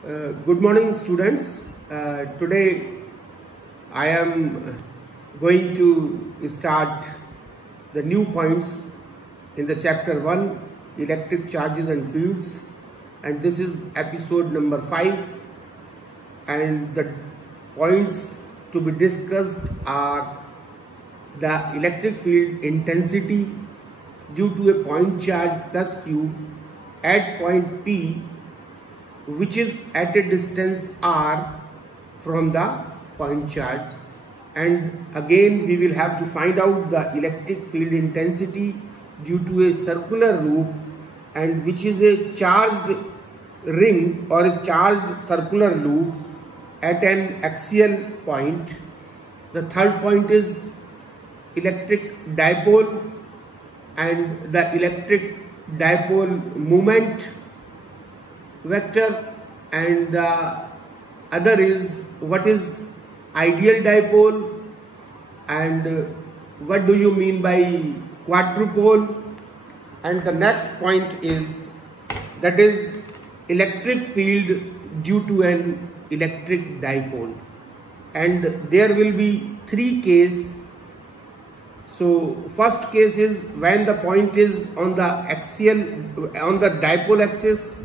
Good morning, students. Today I am going to start the new points in the chapter 1, electric charges and fields, and this is episode number 5, and the points to be discussed are the electric field intensity due to a point charge plus Q at point P, which is at a distance r from the point charge, and again we will have to find out the electric field intensity due to a circular loop, and which is a charged ring or a charged circular loop at an axial point. The third point is electric dipole and the electric dipole moment vector, and the other is what is ideal dipole and what do you mean by quadrupole, and the next point is that is electric field due to an electric dipole, and there will be 3 cases. So first case is when the point is on the dipole axis,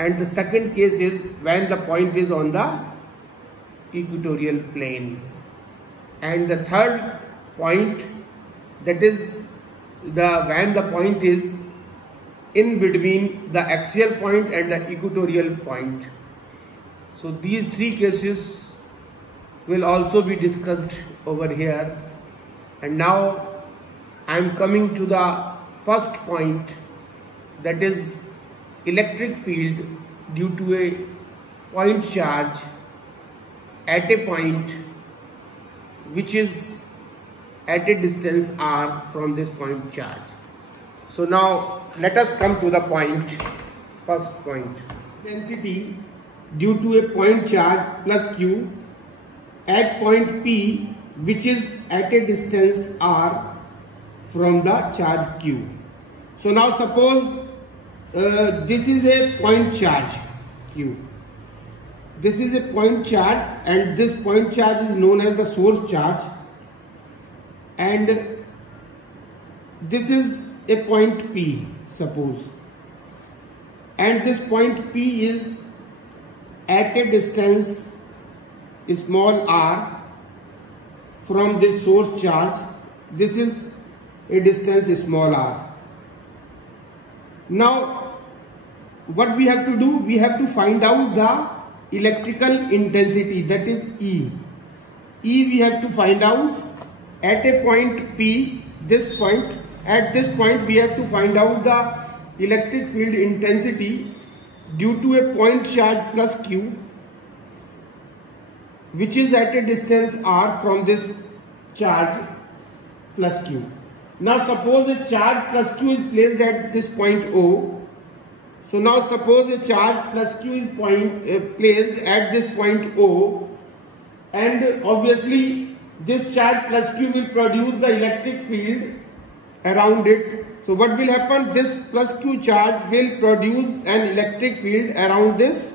and the second case is when the point is on the equatorial plane, and the third point, that is when the point is in between the axial point and the equatorial point. So these 3 cases will also be discussed over here. And now I am coming to the first point, that is electric field due to a point charge at a point which is at a distance r from this point charge. So now let us come to the point. First point, intensity due to a point charge plus Q at point P, which is at a distance r from the charge Q. So now suppose this is a point charge Q. This is a point charge, and this point charge is known as the source charge, and this is a point P, suppose, and this point P is at a distance small r from this source charge. This is a distance small r. Now what we have to do, we have to find out the electrical intensity, that is E. We have to find out at a point P, this point. At this point we have to find out the electric field intensity due to a point charge plus Q, which is at a distance r from this charge plus Q. Now suppose a charge plus Q is placed at this point O. So now suppose a charge plus Q is placed at this point O, and obviously this charge plus Q will produce the electric field around it. So what will happen? This plus Q charge will produce an electric field around this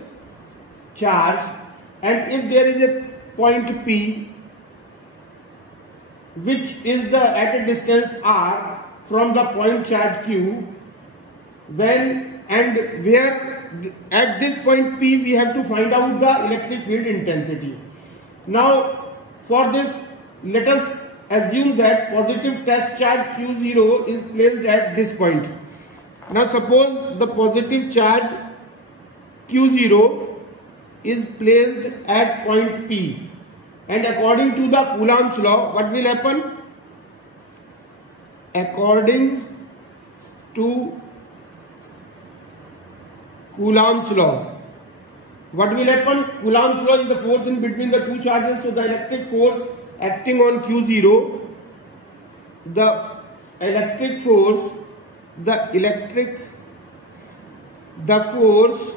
charge, and if there is a point P which is at a distance r from the point charge Q, where at this point P we have to find out the electric field intensity. Now for this, let us assume that positive test charge Q0 is placed at this point. Now suppose the positive charge Q0 is placed at point P, and according to the Coulomb's law, what will happen? According to Coulomb's law, what will happen? Coulomb's law is the force in between the two charges. So the electric force acting on Q0, the force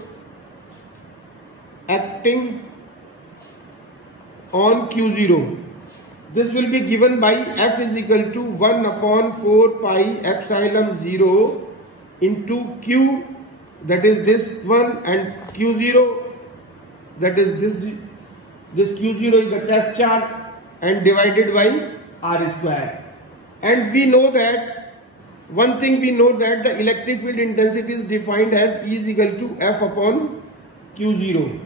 acting on Q0, this will be given by F is equal to 1 upon 4 pi epsilon 0 into Q that is this one, and Q0, that is this Q0 is the test charge, and divided by R square. And we know that one thing, we know that the electric field intensity is defined as E is equal to F upon Q0.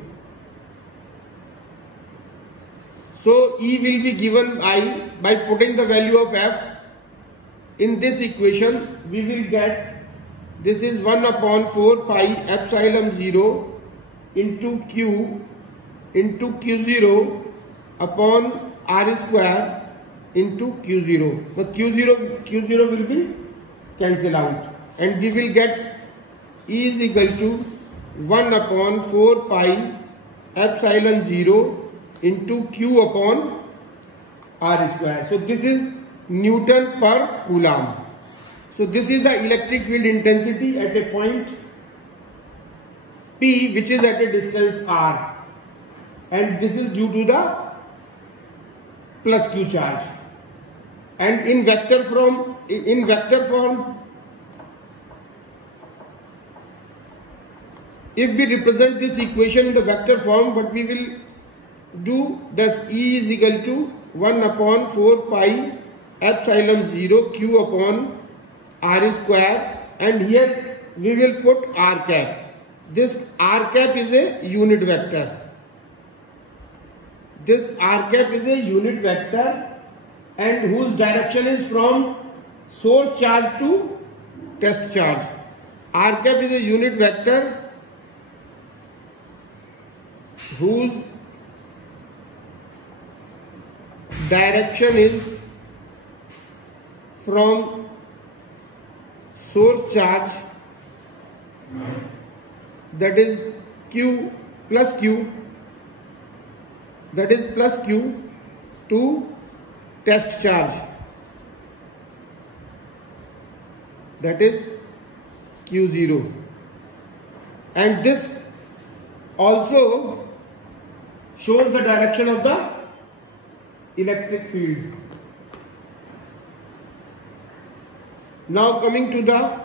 So E will be given by putting the value of F in this equation. We will get, this is 1 upon 4 pi epsilon 0 into Q into Q0 upon R square into Q0. The Q0 will be cancel out, and we will get E is equal to 1 upon 4 pi epsilon 0 into Q upon R square. So this is Newton per Coulomb. So this is the electric field intensity at a point P, which is at a distance R, and this is due to the plus Q charge. And in vector form, if we represent this equation in the vector form, what we will do, that E is equal to 1 upon 4 pi epsilon 0 Q upon R square, and here we will put R cap. This R cap is a unit vector. This R cap is a unit vector, and whose direction is from source charge to test charge. R cap is a unit vector whose direction is from source charge, that is Q plus Q, that is plus Q, to test charge, that is Q0. And this also shows the direction of the electric field. Now coming to the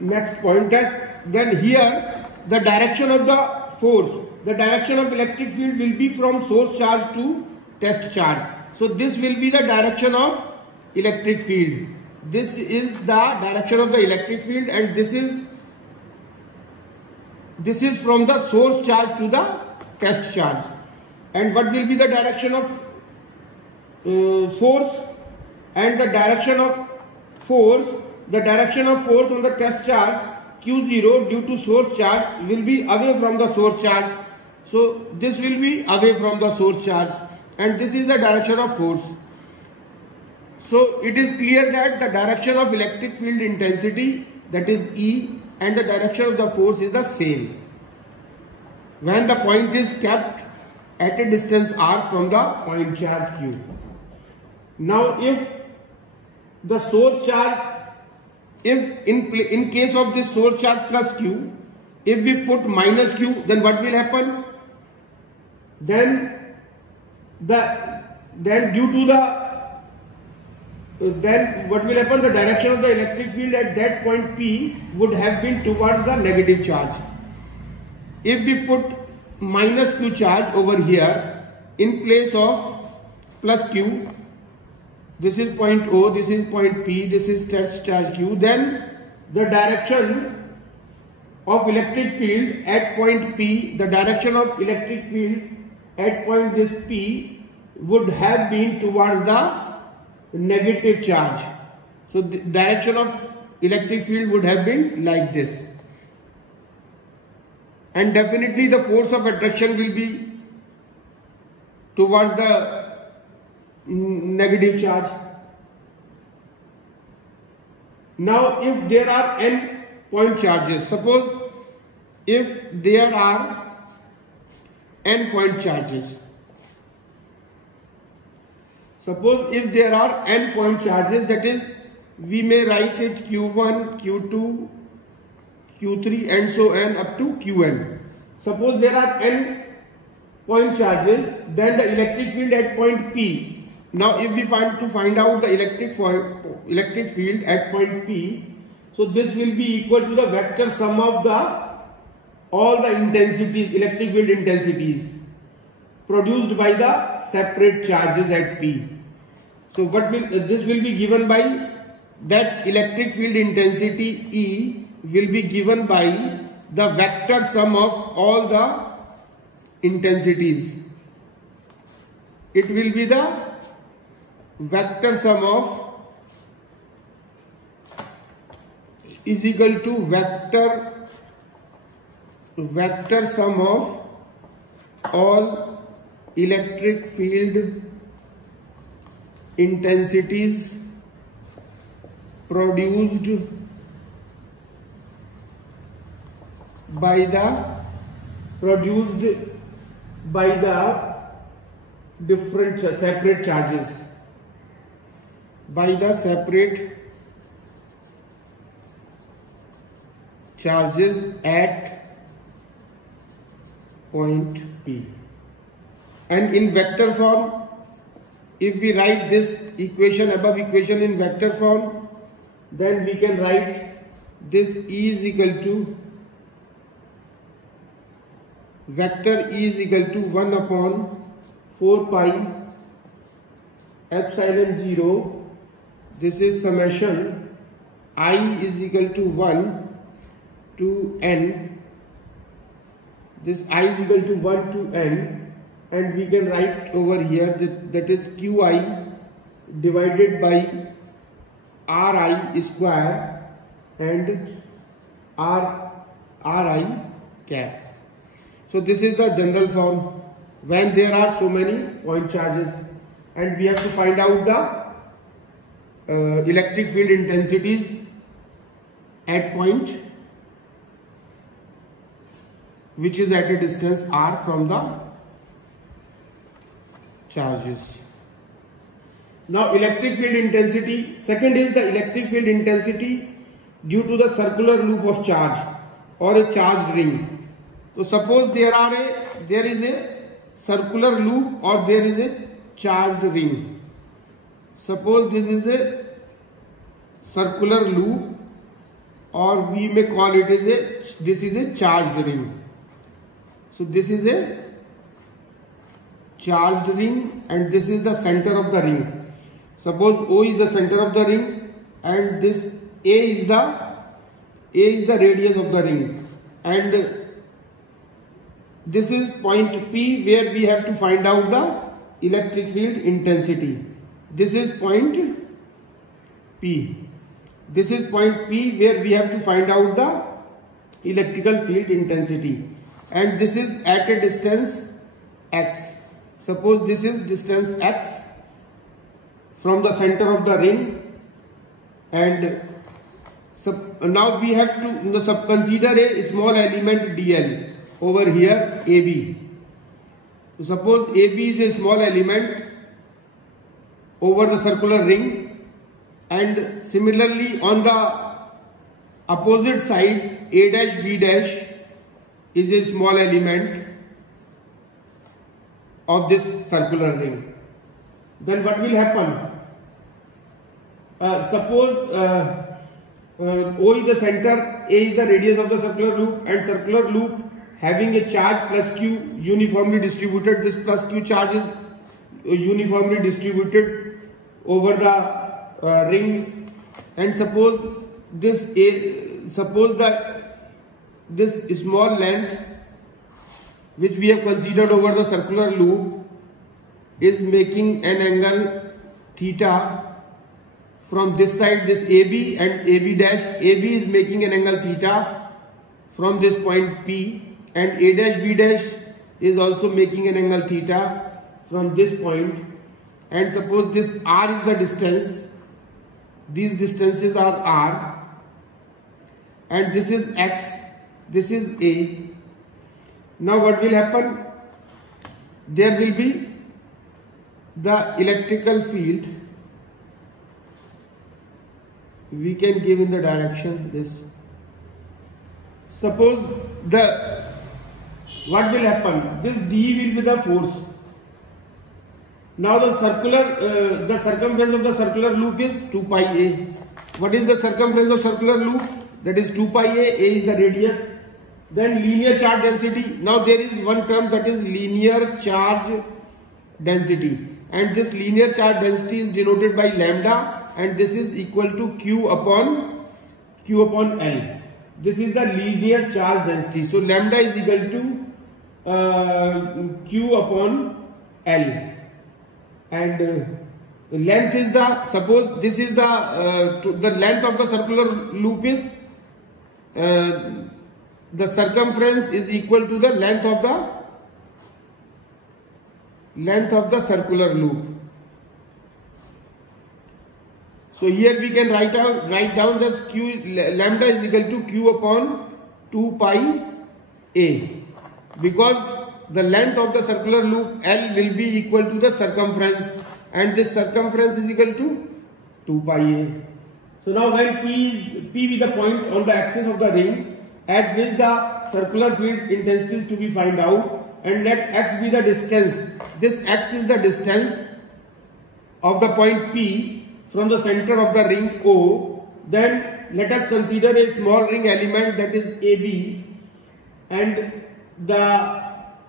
next point, that then here the direction of the force, the direction of electric field will be from source charge to test charge. So this will be the direction of electric field. This is the direction of the electric field, and this is from the source charge to the test charge. And what will be the direction of force, and the direction of force, the direction of force on the test charge Q0 due to source charge will be away from the source charge. So this will be away from the source charge, and this is the direction of force. So it is clear that the direction of electric field intensity, that is E, and the direction of the force is the same when the point is kept at a distance R from the point charge Q. Now if the source charge, if in case of this source charge plus Q, if we put minus Q, then what will happen? Then due to the then what will happen? The direction of the electric field at that point P would have been towards the negative charge. If we put minus Q charge over here in place of plus Q, this is point O, this is point P, this is test charge Q, then the direction of electric field at point P, the direction of electric field at point this P would have been towards the negative charge. So the direction of electric field would have been like this, and definitely the force of attraction will be towards the negative charge. Now if there are n point charges, suppose if there are n point charges, suppose if there are n point charges, that is, we may write it Q1, Q2, Q3 and so on up to Qn. Suppose there are n point charges, then the electric field at point P. Now if we find out the electric field at point P, so this will be equal to the vector sum of all the intensities, electric field intensities produced by the separate charges at P. So what will this will be given by that electric field intensity E will be given by the vector sum of all the intensities. It will be the vector sum of is equal to vector sum of all electric field intensities produced by the different separate charges, by the separate charges at point P. And in vector form, if we write this equation, above equation in vector form, then we can write this E is equal to vector E is equal to 1 upon 4 pi epsilon 0. This is summation I is equal to 1 to n. This I is equal to 1 to n, and we can write over here that is Qi divided by Ri square and Ri cap. So this is the general form when there are so many point charges, and we have to find out the electric field intensities at point which is at a distance r from the charges. Now electric field intensity, second is the electric field intensity due to the circular loop of charge or a charged ring. So suppose there is a circular loop or there is a charged ring. Suppose this is a circular loop, or we may call it as this is a charged ring. So this is a charged ring and this is the center of the ring. Suppose O is the center of the ring and this A is the radius of the ring, and this is point P where we have to find out the electric field intensity. This is point P. This is point P where we have to find out the electrical field intensity, and this is at a distance x. Suppose this is distance x from the center of the ring, and now we have to consider a small element dl over here AB. So suppose AB is a small element over the circular ring, and similarly on the opposite side A dash B dash is a small element of this circular ring. Then what will happen? Suppose O is the center, A is the radius of the circular loop, and circular loop having a charge plus Q uniformly distributed. This plus Q charge is uniformly distributed over the ring, and suppose this small length which we have considered over the circular loop is making an angle theta from this side, this AB and AB dash. AB is making an angle theta from this point P, and A dash B dash is also making an angle theta from this point. And suppose this R is the distance, these distances are R, and this is X, this is A. Now what will happen? There will be the electrical field, we can give in the direction this. Suppose the what will happen? This d will be the force. Now the circumference of the circular loop is 2 pi a. What is the circumference of circular loop? That is 2 pi a. A is the radius. Then linear charge density. Now there is one term, that is linear charge density, and this linear charge density is denoted by lambda, and this is equal to Q upon L. This is the linear charge density. So lambda is equal to Q upon L, and length is the, suppose this is the length of the circular loop is the circumference is equal to the length of the circular loop. So here we can write down that Q lambda is equal to Q upon 2 pi a, because the length of the circular loop L will be equal to the circumference, and this circumference is equal to 2 pi a. So now when P is the point on the axis of the ring at which the circular field intensity is to be found out, and let x be the distance. This x is the distance of the point P from the center of the ring O. Then let us consider a small ring element, that is AB, and the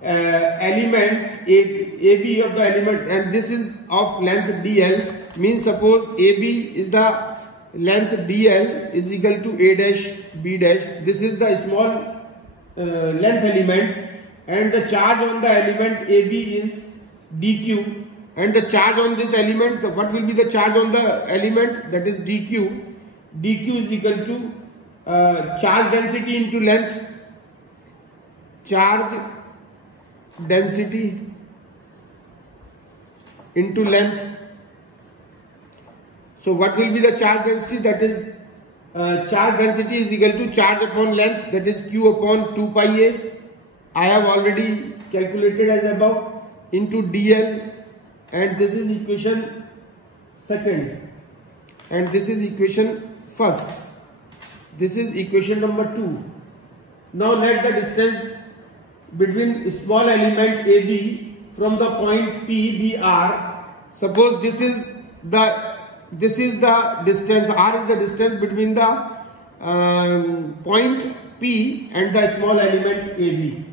element AB of the element, and this is of length DL. Means suppose AB is the length DL is equal to A dash B dash. This is the small length element, and the charge on the element AB is dq, and the charge on this element, what will be the charge on the element, that is dq. Dq is equal to charge density into length, charge density into length. So what will be the charge density? That is charge density is equal to charge upon length, that is Q upon 2 pi a. I have already calculated as above, into dl, and this is equation second, and this is equation first. This is equation number 2. Now let the distance between small element AB from the point P be r. Suppose this is the distance, r is the distance between the point P and the small element AB.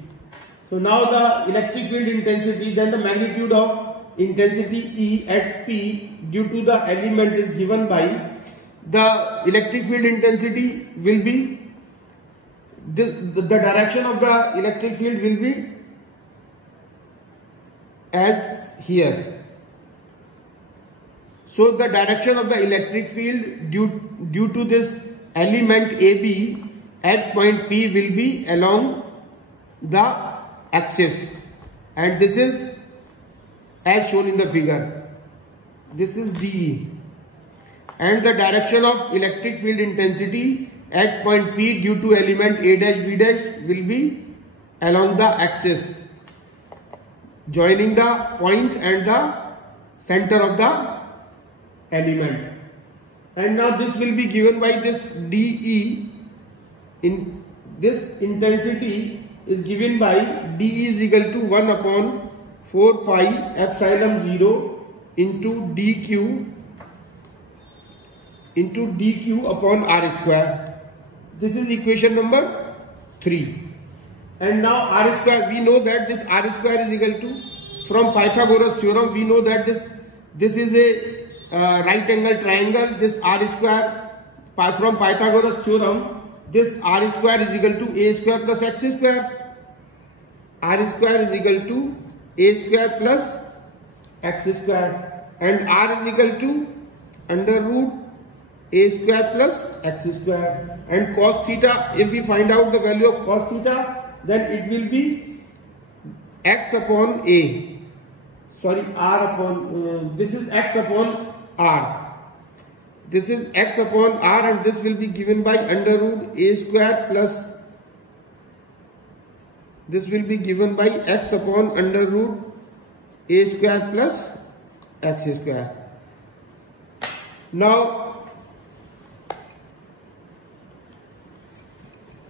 So now the electric field intensity, then the magnitude of intensity E at P due to the element is given by the electric field intensity will be, the direction of the electric field will be as here. So the direction of the electric field due to this element AB at point P will be along the axis, and this is as shown in the figure. This is DE, and the direction of electric field intensity at point P due to element A dash B dash will be along the axis joining the point and the center of the element. And now this will be given by this DE. In this intensity is given by DE is equal to 1 upon 4 pi epsilon 0 into dq upon r square. This is equation number 3. And now r square, we know that this r square is equal to, from Pythagoras theorem we know that this is a right angle triangle. This r square, from Pythagoras theorem, this r square is equal to a square plus x square. R square is equal to a square plus x square, and r is equal to under root a square plus x square. And cos theta, if we find out the value of cos theta, then it will be x upon a, sorry, r upon, this is x upon r. This is x upon r, and this will be given by under root a square plus, this will be given by x upon under root a square plus x square. Now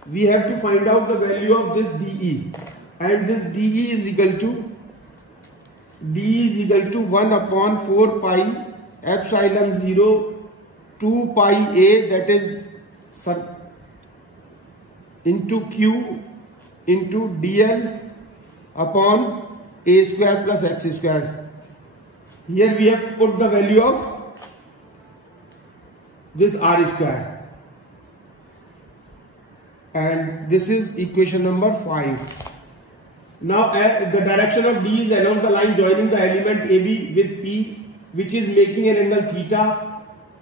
we have to find out the value of this dE. and this DE is equal to 1 upon 4 pi epsilon 0 2 pi a, that is into Q into dl upon a square plus x square. Here we have put the value of this r square, and this is equation number 5. Now the direction of D is along the line joining the element AB with P, which is making an angle theta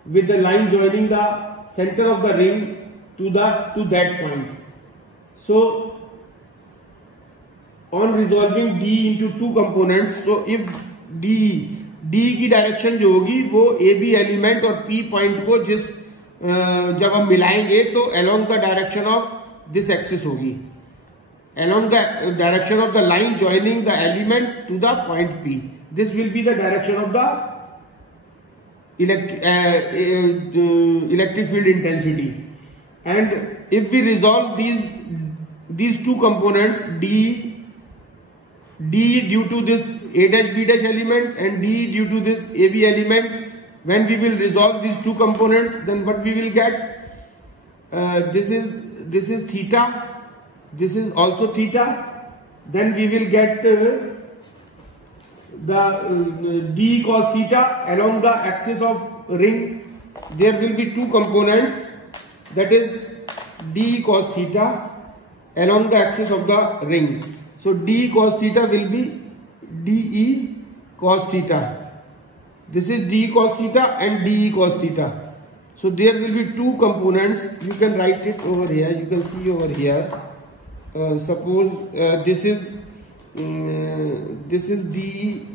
with the line joining the center of the ring to that point. So on resolving D into two components, so if D की direction जो होगी वो AB element और P point को जब हम मिलाएंगे तो along the direction of this axis होगी, along the direction of the line joining the element to the point P. This will be the direction of the electric field intensity. And if we resolve these two components, D due to this A dash B dash element and D due to this AB element, when we will resolve these two components, then what we will get, this is theta, this is also theta, then we will get the D cos theta along the axis of ring. There will be two components, that is D cos theta along the axis of the ring. So D cos theta will be DE cos theta. This is D cos theta and DE cos theta. So there will be two components. You can write it over here. You can see over here. Suppose this is DE,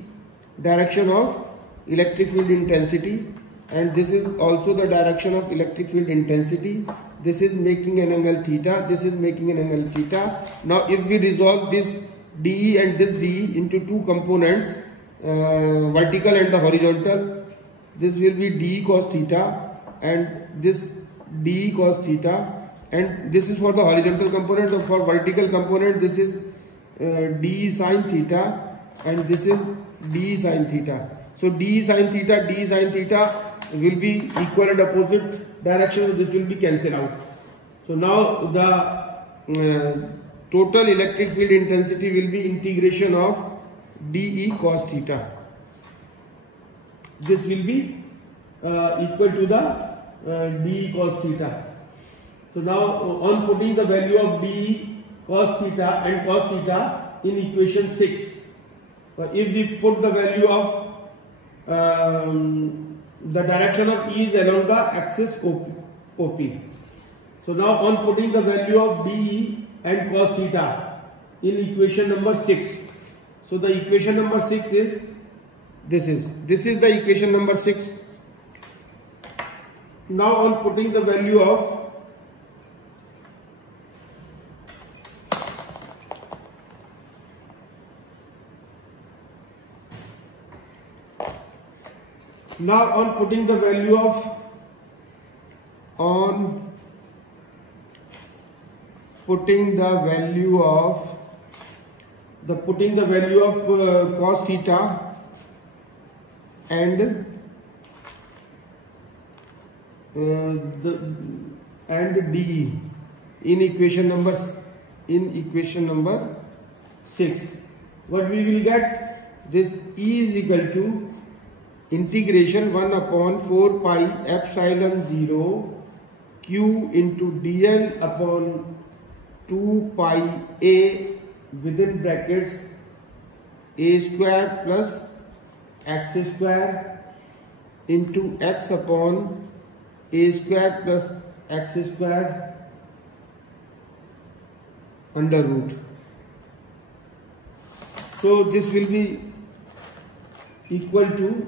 direction of electric field intensity, and this is also the direction of electric field intensity. This is making an angle theta, this is making an angle theta. Now if we resolve this DE and this DE into two components, vertical and the horizontal, this will be DE cos theta and this DE cos theta, and this is for the horizontal component. So for vertical component, this is DE sin theta and this is DE sin theta. So DE sin theta will be equal and opposite direction, so this will be cancelled out. So now the total electric field intensity will be integration of DE cos theta. This will be equal to the DE cos theta. So now on putting the value of DE cos theta and cos theta in equation 6, if we put the value of the direction of E is along the axis OP. So now on putting the value of DE and cos theta in equation number 6. So the equation number 6 is this is the equation number 6. Now on putting the value of cos theta and DE in equation number 6, what we will get, this E is equal to integration 1 upon 4 pi epsilon 0 Q into dl upon 2 pi a within brackets a square plus x square into x upon a square plus x square under root. So this will be equal to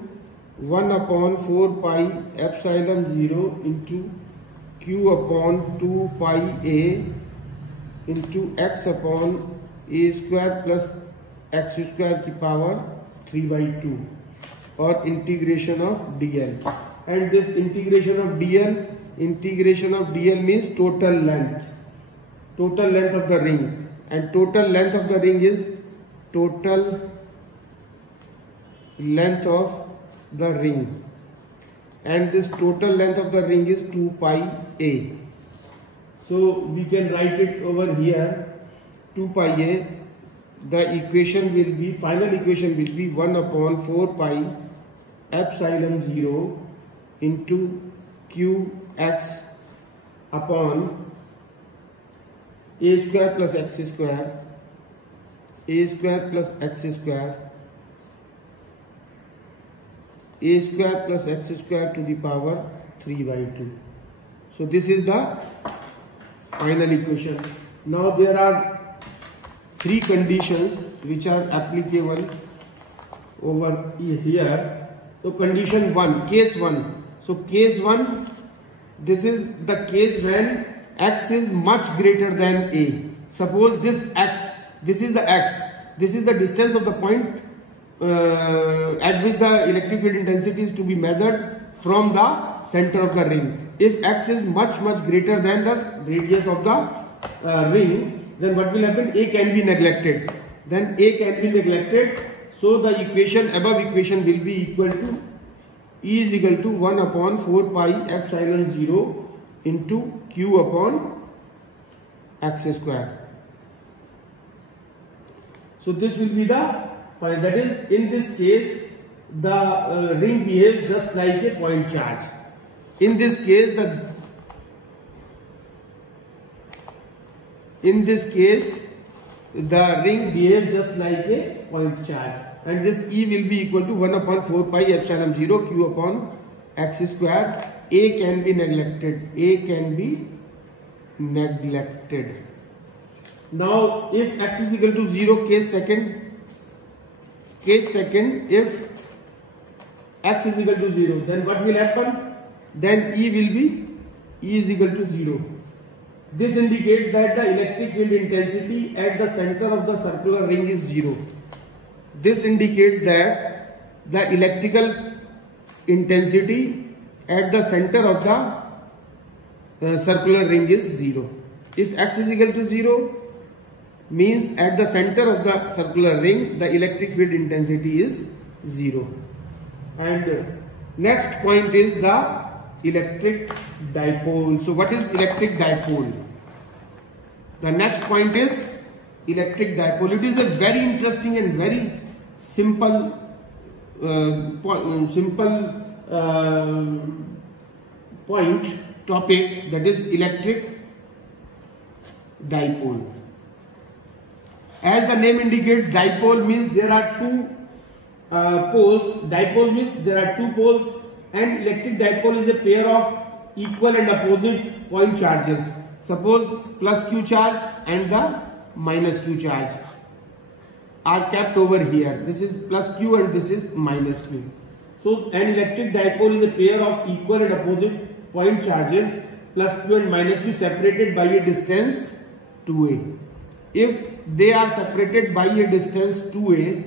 1 upon 4 pi epsilon 0 into q upon 2 pi a into x upon a square plus x square की power 3/2 or integration of dl. And this integration of dl means total length of the ring. and total length of the ring is total length of the ring, and this total length of the ring is 2 pi a. So we can write it over here, 2 pi a. The equation will be, final equation will be 1 upon 4 pi epsilon 0 into qx upon a square plus x square, a square plus x square, a square plus x square to the power 3 by 2. So this is the final equation. Now there are 3 conditions which are applicable over here. So condition 1, case 1. So case 1, this is the case when x is much greater than a. Suppose this x, this is the x, this is the distance of the point at which the electric field intensity is to be measured from the center of the ring. If x is much greater than the radius of the ring, then what will happen? A can be neglected. Then a can be neglected. So the equation, above equation will be equal to E is equal to 1 upon 4 pi epsilon 0 into q upon x square. So this will be the final. That is, in this case, the ring behaves just like a point charge. In this case, the ring behaves just like a point charge, and this E will be equal to 1 upon 4 pi epsilon 0 q upon x square. A can be neglected. A can be neglected. Now, if x is equal to 0, case second, if x is equal to 0, then what will happen? Then E will be, E is equal to 0. This indicates that the electric field intensity at the center of the circular ring is 0. This indicates that the electrical intensity at the center of the circular ring is 0. If x is equal to 0, means at the center of the circular ring the electric field intensity is 0. And next point is the electric dipole. So what is electric dipole? The next point is electric dipole. It is a very interesting and very simple topic, that is electric dipole. As the name indicates, dipole means there are two poles. Dipole means there are two poles, and electric dipole is a pair of equal and opposite point charges. Suppose plus q charge and the minus q charge are kept over here. This is plus q and this is minus q. So an electric dipole is a pair of equal and opposite point charges, plus q and minus q, separated by a distance 2a. If they are separated by a distance 2a,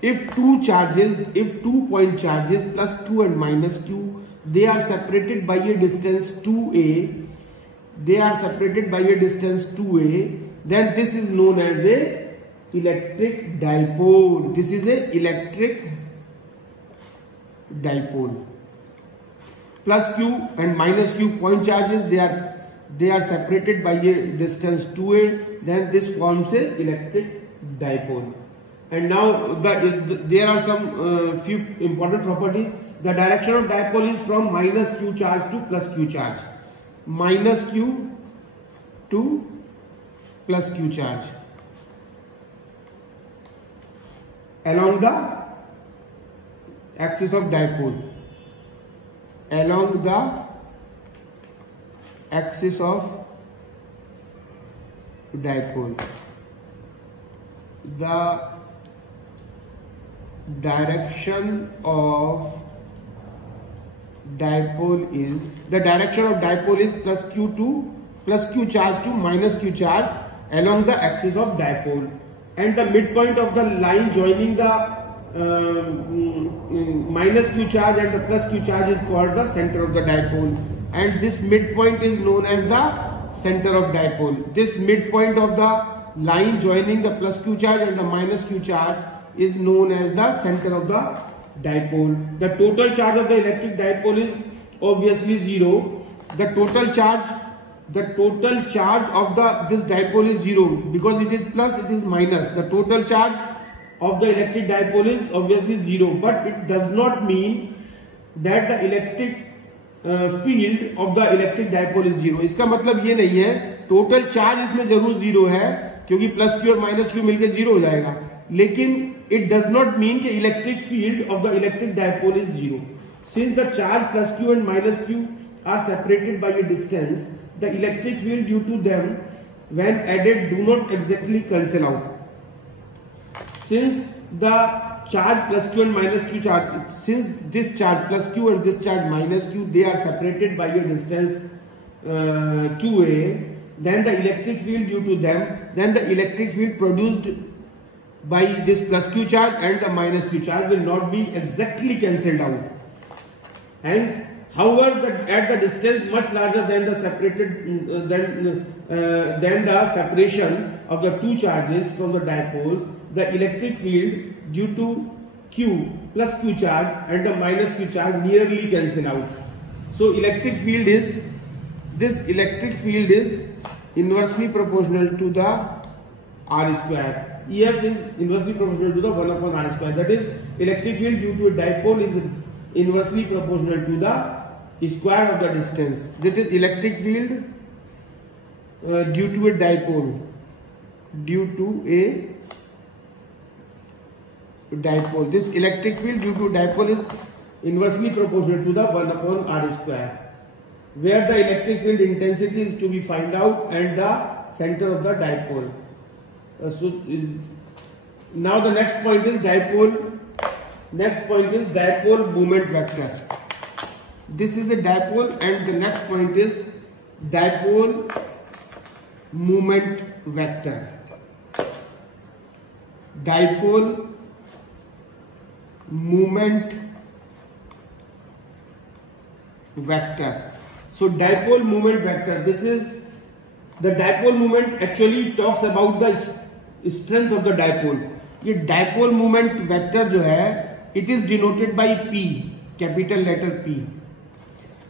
if two point charges plus q and minus q, they are separated by a distance 2a, then this is known as a electric dipole. This is a electric dipole. Plus q and minus q point charges, they are separated by a distance 2a, then this forms a electric dipole. And now there are some few important properties. The direction of dipole is from minus q charge to plus q charge. Minus q to plus q charge along the axis of dipole. Along the axis of dipole, the direction of dipole is plus q charge to minus q charge along the axis of dipole, and the midpoint of the line joining the minus q charge and the plus q charge is called the center of the dipole, and this midpoint is known as the center of dipole. This midpoint of the line joining the plus q charge and the minus q charge is known as the center of the dipole. The total charge of the electric dipole is obviously 0. The total charge of this dipole is 0 because it is plus, it is minus. The total charge of the electric dipole is obviously 0, but it does not mean that the electric field of the electric dipole is 0. इसका मतलब ये नहीं है total charge इसमें जरूर 0 है क्योंकि plus Q और माइनस क्यू मिलकर 0 हो जाएगा, लेकिन it does not mean कि electric field of the electric dipole is 0. Since the charge plus q and minus q are separated by a distance, the electric field due to them when added do not exactly cancel out. Since the charge plus q and minus q charge, since this charge plus q and this charge minus q, they are separated by a distance 2a, then the electric field due to them, then the electric field produced by this plus q charge and the minus q charge will not be exactly cancelled out. Hence, however, at the distance much larger than the separated than the separation of the two charges from the dipoles, the electric field due to q plus q charge and the minus q charge nearly cancel out. So, electric field is inversely proportional to the r square. EF is inversely proportional to the 1 upon r square. That is, electric field due to a dipole is inversely proportional to the square of the distance. That is, electric field due to a dipole, This electric field due to dipole is inversely proportional to the 1 upon r square, where the electric field intensity is to be found out and the center of the dipole. Now the next point is dipole. Next point is dipole moment vector. This is the dipole, and the next point is dipole moment vector. Dipole moment vector. So dipole moment vector. This is the dipole moment actually talks about the strength of the dipole. ये dipole moment vector जो है, it is denoted by P, capital letter P.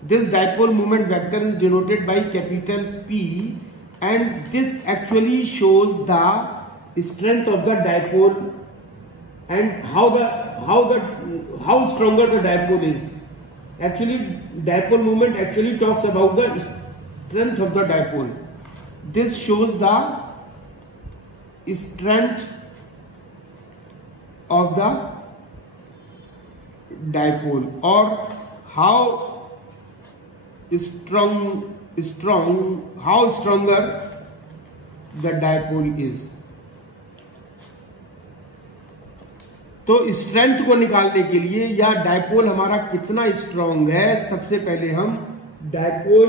This dipole moment vector is denoted by capital P, and this actually shows the strength of the dipole and how stronger the dipole is. Actually, dipole moment actually talks about the strength of the dipole. This shows the strength of the dipole, or how stronger the dipole is. तो strength को निकालने के लिए या dipole हमारा कितना strong है, सबसे पहले हम डायपोल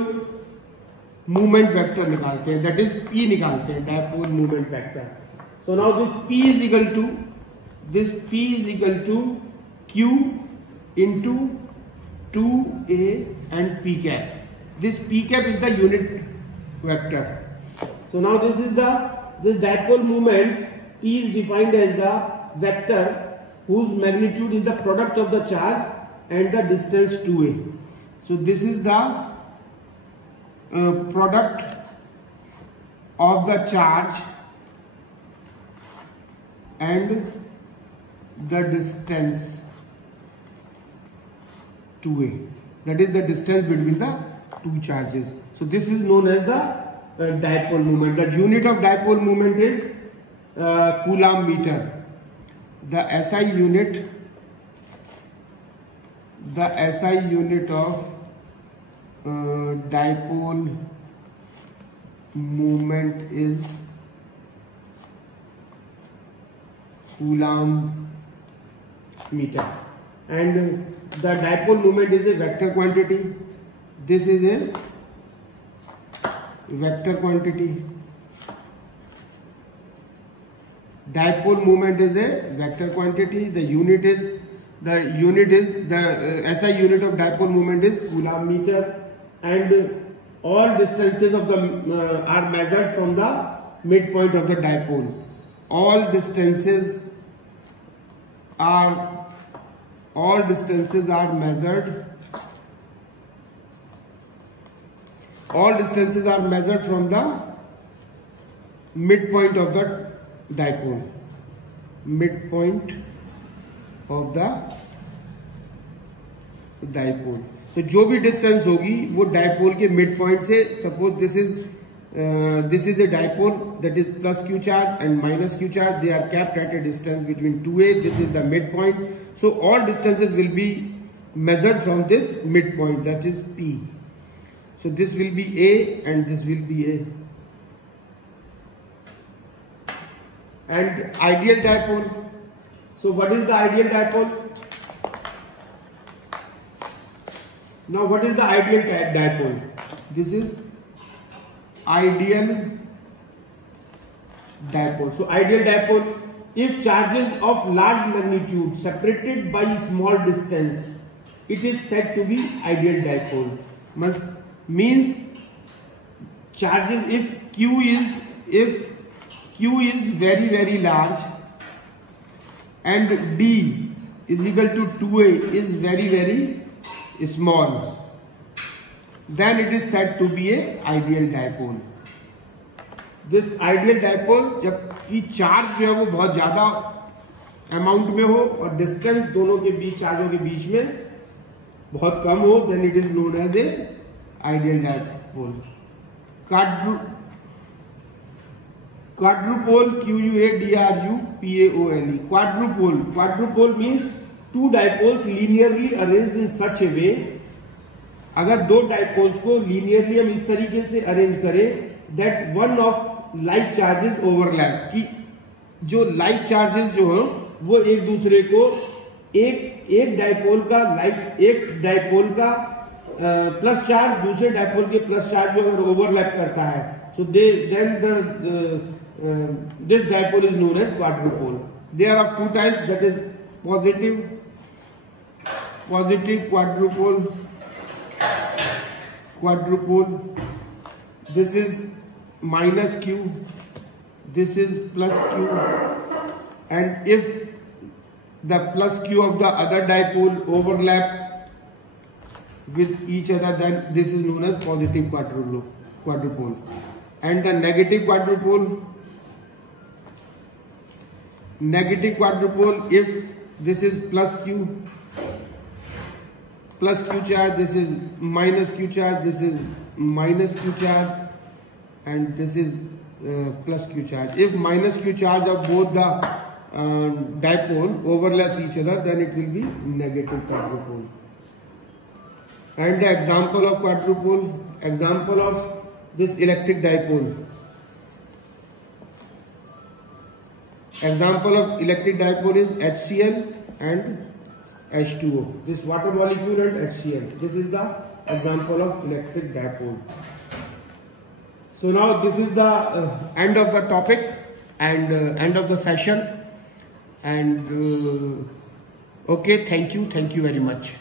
मूवमेंट वेक्टर निकालते हैं, दैट इज P निकालते हैं, dipole moment vector. So now this P is equal to Q into 2a and P cap. This P cap is the unit vector. So now this dipole moment P is defined as the vector whose magnitude is the product of the charge and the distance 2a. So this is the product of the charge and the distance 2a. That is the distance between the two charges. So this is known as the dipole moment. The unit of dipole moment is Coulomb meter. The SI unit of dipole moment is Coulomb meter, and the dipole moment is a vector quantity. This is a vector quantity. Dipole moment is a vector quantity. The unit is the SI unit of dipole moment is Coulomb meter, and all distances of the are measured from the midpoint of the dipole. All distances are measured. All distances are measured from the midpoint of the dipole. Midpoint of the dipole. तो जो भी distance होगी वो dipole के mid point से, suppose this is a dipole that is plus q charge and minus q charge, they are kept at a distance between 2a, this is the midpoint, so all distances will be measured from this midpoint, that is p. So this will be a and this will be a. And ideal dipole, so what is the ideal dipole? Now what is the ideal dipole? This is ideal dipole. So ideal dipole, if charges of large magnitude separated by small distance, it is said to be ideal dipole. Means charges, if q is very very large and d is equal to 2a is very very small, then it is said to be a ideal dipole. This ideal dipole, जबकि charge जो है वो बहुत ज्यादा amount में हो और distance दोनों के बीच, चार्जों के बीच में बहुत कम हो, then it is known as a ideal dipole. Quadrupole, quadrupole. Quadrupole means two dipoles linearly arranged in such a way. अगर दो डाइपोल्स को लीनियरली हम इस तरीके से अरेंज करें that one of like charges overlap, कि जो like charges जो हो वो एक दूसरे को एक डाइपोल का प्लस चार्ज दूसरे डाइपोल के प्लस चार्ज जो अगर ओवरलैप करता है, so then this dipole is known as quadrupole. There are two types, that is positive quadrupole. This is minus q, this is plus q, and if the plus q of the other dipole overlap with each other, then this is known as positive quadrupole. And the negative quadrupole, if this is plus q charge, this is minus q charge, this is minus q charge, and this is plus q charge. If minus q charge of both the dipole overlaps each other, then it will be negative quadrupole. And the example of quadrupole, example of this electric dipole. Example of electric dipole is HCl and H2O. This water molecule and HCl. This is the example of electric dipole. So now this is the end of the topic and end of the session. And okay, thank you very much.